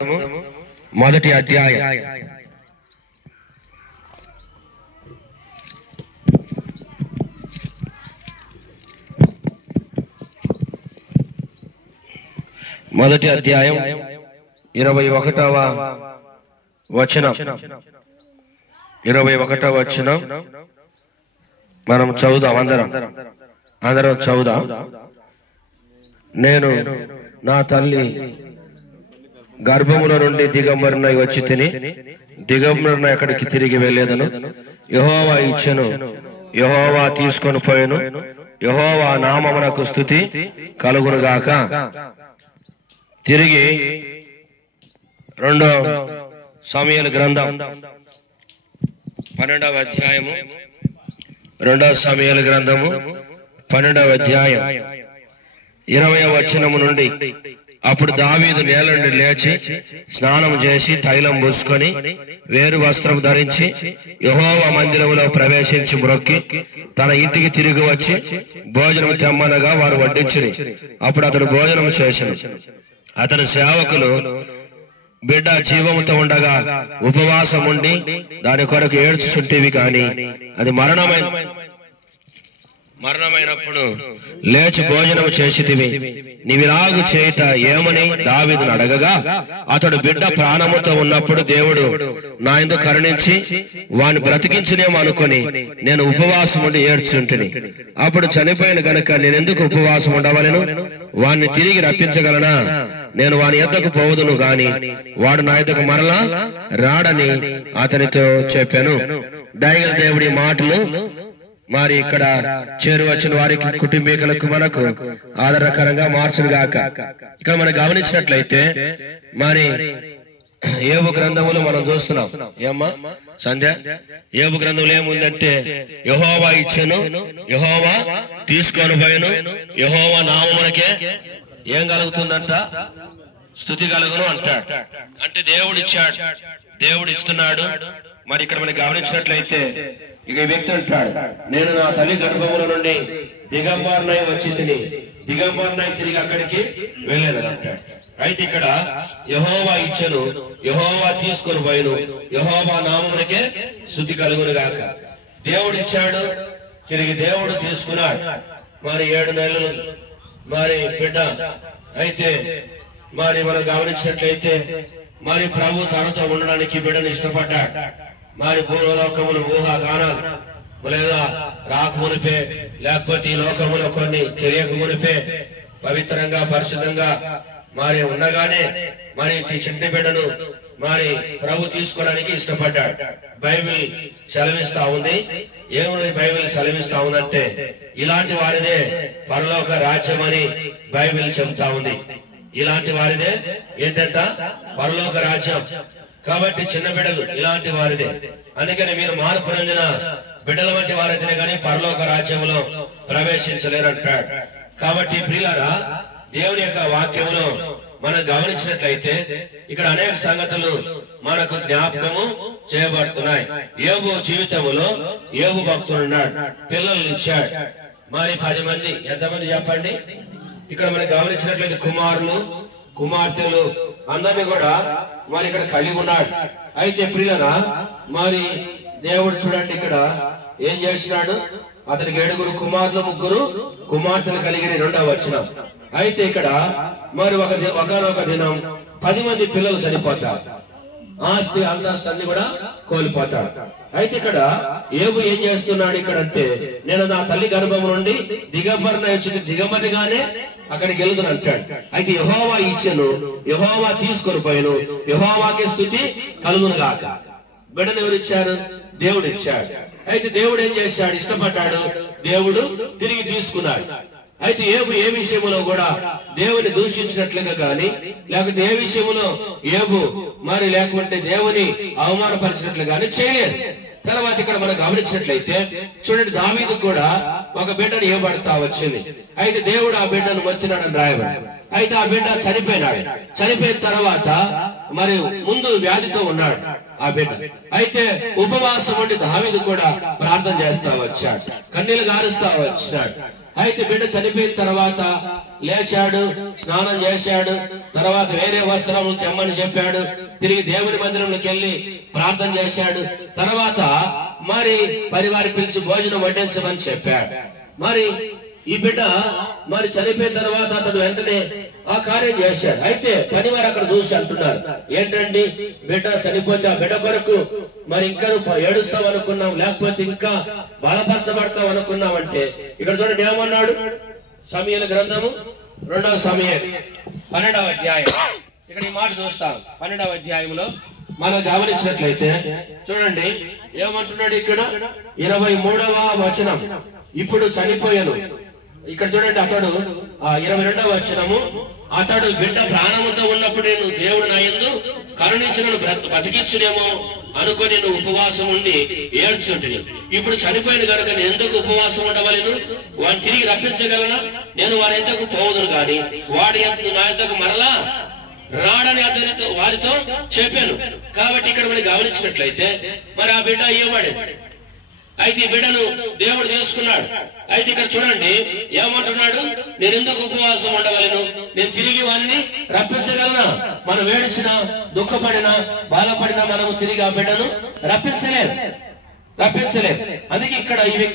మొదటి అధ్యాయం 21వ వచనం 21వ వచనం మనం చదువుదాం. అందరం చదువుదాం. నేను నా తల్లి గర్భముల నుండి దిగంబరునై వచ్చి తిని దిగంబరున ఎక్కడికి తిరిగి వెళ్ళేదను. యెహోవా ఇచ్చెను, యెహోవా తీసుకొని పోయెను, యెహోవా నామమునకు స్తుతి కలుగునుగాక. తిరిగి 2 సమూయేలు గ్రంథం 12వ అధ్యాయము 2 సమూయేలు గ్రంథము 12వ అధ్యాయం 20వ వచనము నుండి, అప్పుడు దావీదు నేల నుండి లేచి స్నానం చేసి తైలం పూసుకొని వేరు వస్త్రం ధరించి యెహోవా మందిరములో ప్రవేశించి మ్రొక్కి తన ఇంటికి తిరిగి వచ్చి భోజనం తెమ్మనగా వారు వడ్డించిరి. అప్పుడు అతడు భోజనం చేసెను. అతని సేవకులు, బిడ్డ జీవముతో ఉండగా ఉపవాసం ఉండి దాని కొరకు ఏడ్చుచుంటివి కాని అది మరణమైనప్పుడు లేచి భోజనం చేసితివి, నీవిలాగు చేయుట ఏమని దావీదును అడగగా, అతడు బిడ్డ ప్రాణముతో ఉన్నప్పుడు దేవుడు నా యందు కరుణించి వాని బ్రతికించునేమో అనుకొని నేను ఉపవాసం ఉండి ఏడ్చుంటిని. అప్పుడు చనిపోయిన గనుక నేనెందుకు ఉపవాసం ఉండవలెను? వాణ్ణి తిరిగి రప్పించగలనా? నేను వాని యొద్దకు పోవదును గాని వాడు నా యొద్దకు మరలా రాడని అతనితో చెప్పాను. దయగల దేవుడి మాటలు మరి ఇక్కడ చేరువచ్చిన వారికి కుటుంబీకులకు మనకు ఆదరణకరంగా మార్చును గాక. ఇక్కడ మనం గమనించినట్లయితే మరి యోబు గ్రంథములో మనం చూస్తున్నాం. ఏమ్మా సంధ్య, యోబు గ్రంథంలో ఏముందంటే యెహోవా ఇచ్చెను, యెహోవా తీసుకొని పోయెను, యెహోవా నామమునకే ఏం కలుగుతుందంట? స్తుతి కలుగును అంటాడు. అంటే దేవుడు ఇచ్చాడు, దేవుడు ఇస్తున్నాడు. మరి ఇక్కడ మనం గమనించినట్లయితే ఇక ఈ వ్యక్తి అంటాడు, నేను నా తల్లి గర్భముల నుండి దిగంబరునై వచ్చి తిని దిగంబరునై తిరిగి అక్కడికి వెళ్ళేదని అంటాడు. అయితే ఇక్కడ యెహోవా ఇచ్చెను, యెహోవా తీసుకొని పోయెను, యెహోవా నామమునకే స్తుతి కలుగును గాక. దేవుడు ఇచ్చాడు, తిరిగి దేవుడు తీసుకున్నాడు. మరి 7 నెలలు మరి బిడ్డ. అయితే మరి మనం గమనించినట్లయితే మరి ప్రభు తనతో ఉండడానికి బిడ్డను ఇష్టపడ్డాడు. మరి భూలోకములు ఊహాగానాలు లేదా రాకమునిపే లేకపోతే ఈ లోకములో కొన్ని తెలియక మునిపే పవిత్రంగా పరిశుద్ధంగా మరి ఉండగానే మరి ఈ చిట్టి బిడ్డను మరి ప్రభు తీసుకోవడానికి ఇష్టపడ్డాడు. బైబిల్ సెలవిస్తా ఉంది. ఏమని బైబిల్ సెలవిస్తా ఉందంటే ఇలాంటి వారిదే పరలోక రాజ్యం అని బైబిల్ చెబుతా ఉంది. ఇలాంటి వారిదే ఏంటంట? పరలోక రాజ్యం. కాబట్టి చిన్న బిడ్డలు ఇలాంటి వారిదే. అందుకని మీరు మార్పు పొందిన బిడ్డల వంటి వారైతేనే కానీ పరలోక రాజ్యంలో ప్రవేశించలేరంటాడు. కాబట్టి ప్రియులారా, దేవుని యొక్క వాక్యంలో మనం గమనించినట్లయితే ఇక్కడ అనేక సంగతులు మనకు జ్ఞాపకము చేయబడుతున్నాయి. యోబు జీవితంలో యోబు భక్తుడు ఉన్నాడు, పిల్లలు ఇచ్చాడు. మరి 10 మంది, ఎంతమంది చెప్పండి? ఇక్కడ మనం గమనించినట్లయితే కుమారులు కుమార్తెలు అందరినీ కూడా మరి ఇక్కడ కలిగి ఉన్నాడు. అయితే ప్రియులరా, మరి దేవుడు చూడండి ఇక్కడ ఏం చేసినాడు? అతనికి 7 కుమారులు 3 కుమార్తెలు కలిగిన 2వ వచనం. అయితే ఇక్కడ మరి ఒకనొక దినం 10 మంది పిల్లలు చనిపోతారు, ఆస్తి అంతస్తు అన్ని కూడా కోల్పోతాడు. అయితే ఇక్కడ యోబు ఏం చేస్తున్నాడు ఇక్కడ అంటే, నేను నా తల్లి గర్భం నుండి దిగంబరునై వచ్చి దిగంబరిగానే అక్కడికి వెళ్తున్నా అంటాడు. అయితే యెహోవా ఇచ్చెను, యెహోవా తీసుకొని పోయెను, యెహోవాకి స్తుతి కలుగును గాక. బిడ్డను ఎవరు ఇచ్చారు? దేవుడు ఇచ్చాడు. అయితే దేవుడు ఏం చేశాడు? ఇష్టపడ్డాడు, దేవుడు తిరిగి తీసుకున్నాడు. అయితే యోబు ఏ విషయంలో కూడా దేవుని దూషించినట్లుగా గాని లేకపోతే ఏ విషయంలో యోబు మరి లేకుంటే దేవుని అవమానపరిచినట్లు గాని చేయలేదు. తర్వాత ఇక్కడ మనం గమనించినట్లయితే చూడండి, దావీదు కూడా ఒక బిడ్డను ఇవ్వబడతా వచ్చింది. అయితే దేవుడు ఆ బిడ్డను వచ్చినాడని రాయబడి. అయితే ఆ బిడ్డ చనిపోయినాడు. చనిపోయిన తర్వాత మరి ముందు వ్యాధితో ఉన్నాడు ఆ బిడ్డ. అయితే ఉపవాసం ఉండి దావీదు కూడా ప్రార్థన చేస్తా వచ్చాడు, కన్నీళ్లు గారుస్తా వచ్చాడు. అయితే బిడ్డ చనిపోయిన తర్వాత లేచాడు, స్నానం చేశాడు, తర్వాత వేరే వస్త్రములు తెమ్మని చెప్పాడు, తిరిగి దేవుని మందిరంలోకి వెళ్ళి ప్రార్థన చేశాడు, తర్వాత మరి పరివారి పిలిచి భోజనం వడ్డించమని చెప్పాడు. మరి ఈ బిడ్డ మరి చనిపోయిన తర్వాత అతడు వెంటనే ఆ కార్యం చేశాడు. అయితే పనివారు అక్కడ చూసి అంటున్నారు, ఏంటండి బిడ్డ చనిపోతే ఆ బిడ్డ కొరకు మరి ఇంకా ఏడుస్తాం అనుకున్నాం, లేకపోతే ఇంకా బలపరచబడతాం అనుకున్నాం అంటే ఇక్కడ చూడండి ఏమన్నాడు. సమూయేలు గ్రంథము 2వ సమూయేలు 12వ అధ్యాయం, ఇక్కడ ఈ మాట చూస్తాం. 12వ అధ్యాయంలో మనం గమనించినట్లయితే చూడండి ఏమంటున్నాడు ఇక్కడ 23వ వచనం. ఇప్పుడు చనిపోయాను. ఇక్కడ చూడండి అతడు 22వ వచనము, అతడు బిడ్డ ప్రాణముతో ఉన్నప్పుడు నేను దేవుడు నా యందు కరుణించును బతికించునేమో అనుకుని నేను ఉపవాసం ఉండి ఏడ్చుంటుంది. ఇప్పుడు చనిపోయిన కనుక నేను ఎందుకు ఉపవాసం ఉండవలను? వాడిని తిరిగి రప్పించగలనా? నేను వారి ఎందుకు పోవదును కానీ వాడి నా ఎందుకు మరలా రాడని అతనితో వారితో చెప్పాను. కాబట్టి ఇక్కడ మనం గమనించినట్లయితే మరి ఆ బిడ్డ ఏమాడు. అయితే ఈ బిడ్డను దేవుడు చేసుకున్నాడు. అయితే ఇక్కడ చూడండి ఏమంటున్నాడు, నేను ఎందుకు ఉపవాసం ఉండవలను? నేను తిరిగి వారిని రప్పించగలనా? మనం ఏడ్చినా, దుఃఖపడినా, బాధపడినా మనము తిరిగి ఆ బిడ్డను రప్పించలేదు. అందుకే ఇక్కడ ఈ